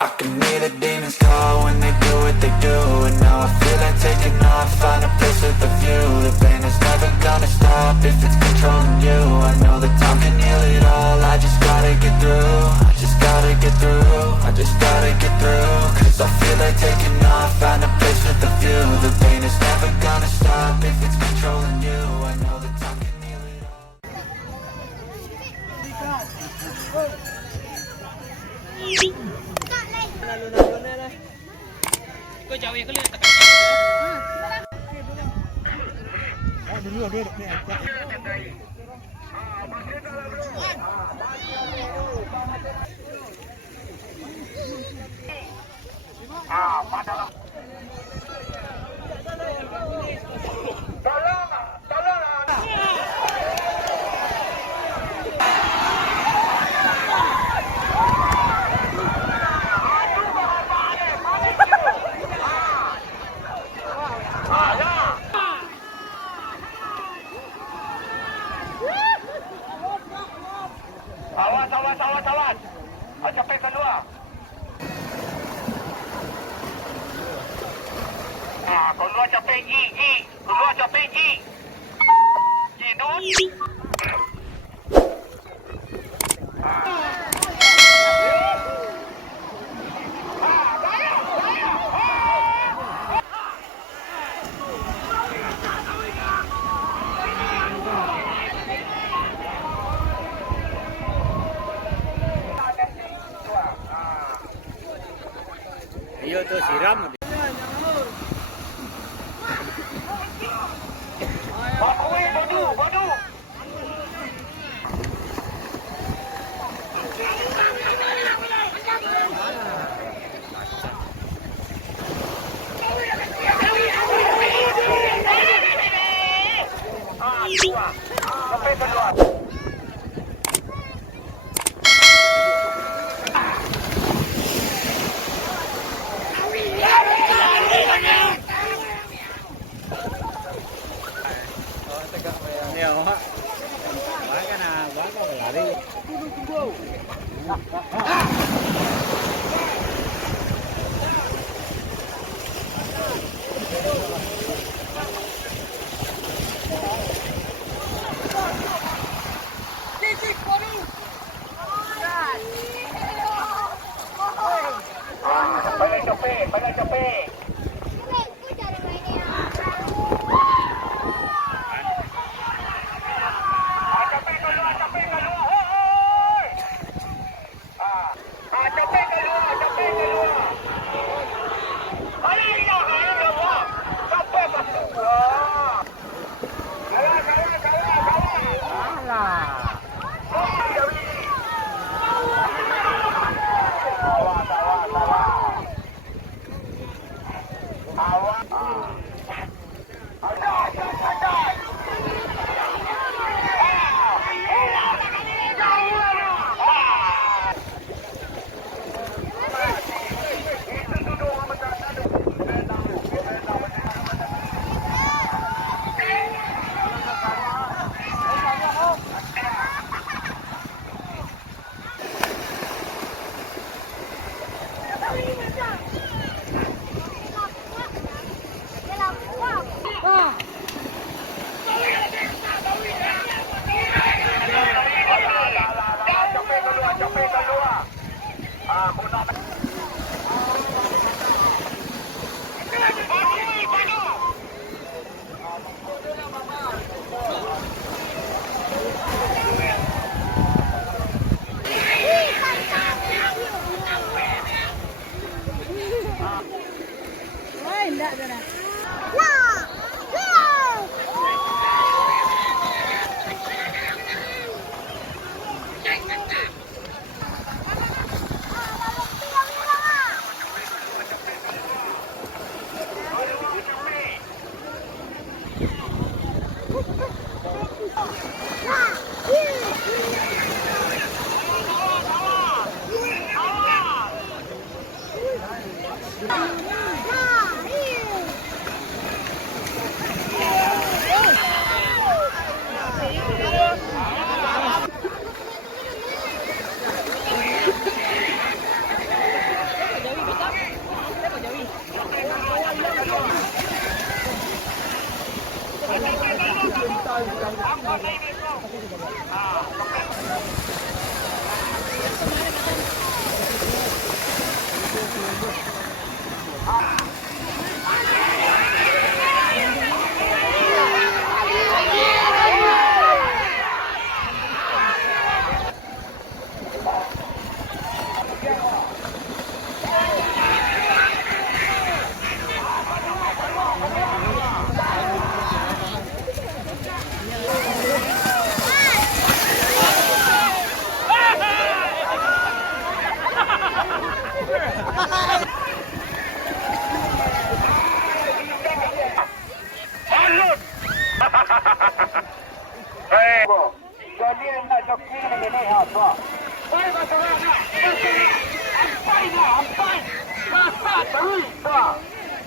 I can hear the demons call when they do what they do. And now I feel like taking off, find a place with a view. The pain is never gonna stop if it's controlling you. I know that time can heal it all, I just gotta get through. I just gotta get through, I just gotta get through. Cause I feel like taking off, find a place with a view. The pain is never gonna stop if it's controlling you. I know that time can heal it all. Kau jauh ya, kau lihat tekan. Awas. Sampai keluar. Keluar capek Ji. Keluar capek Ji. Ji, dun. Ayo tu siram. Badu. Sampai keluar. Ni awak. Wah kau lari. Balik capek.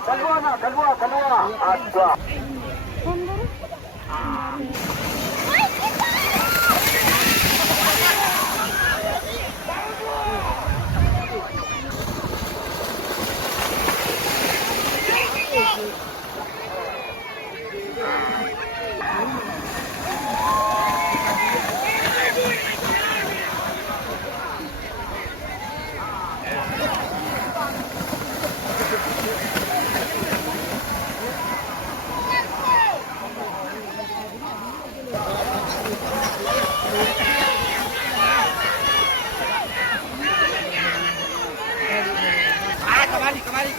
Keluar nak, keluar. Keluar. Kemari.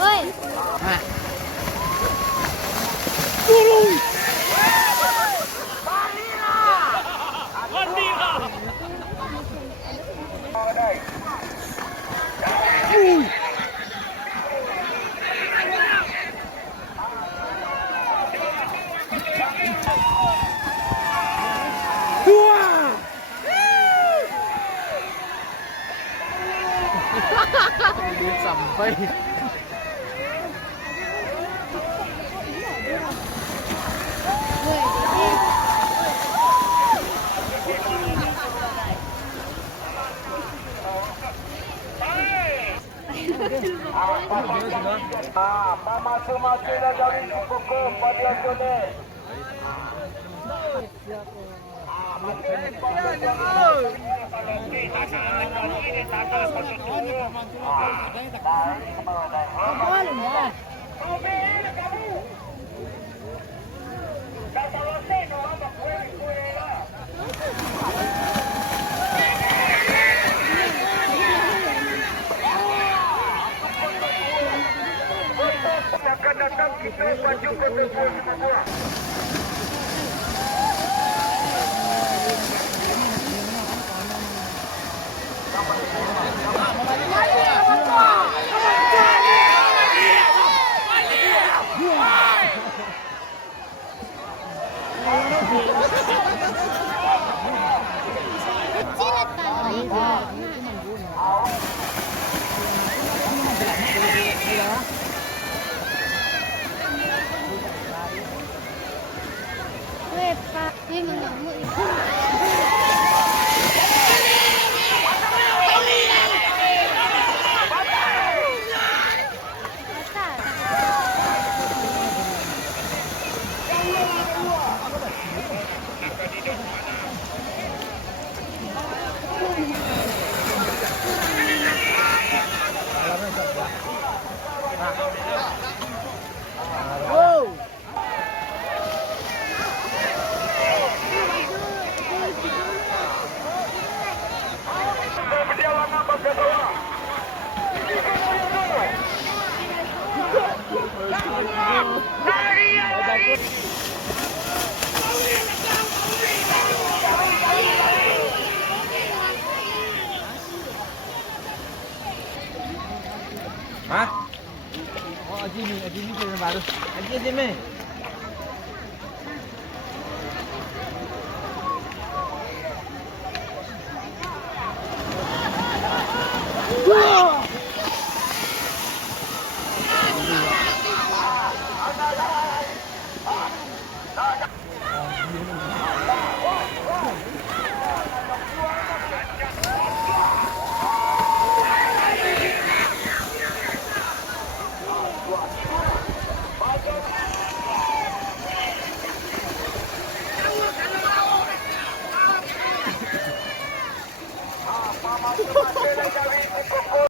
Oi. Sampai. Masuk-masuk dah dari pokok pada nasional. Akan datang kita baju betul-betul semua. Ini mengamuk itu. baru. Lagi sini.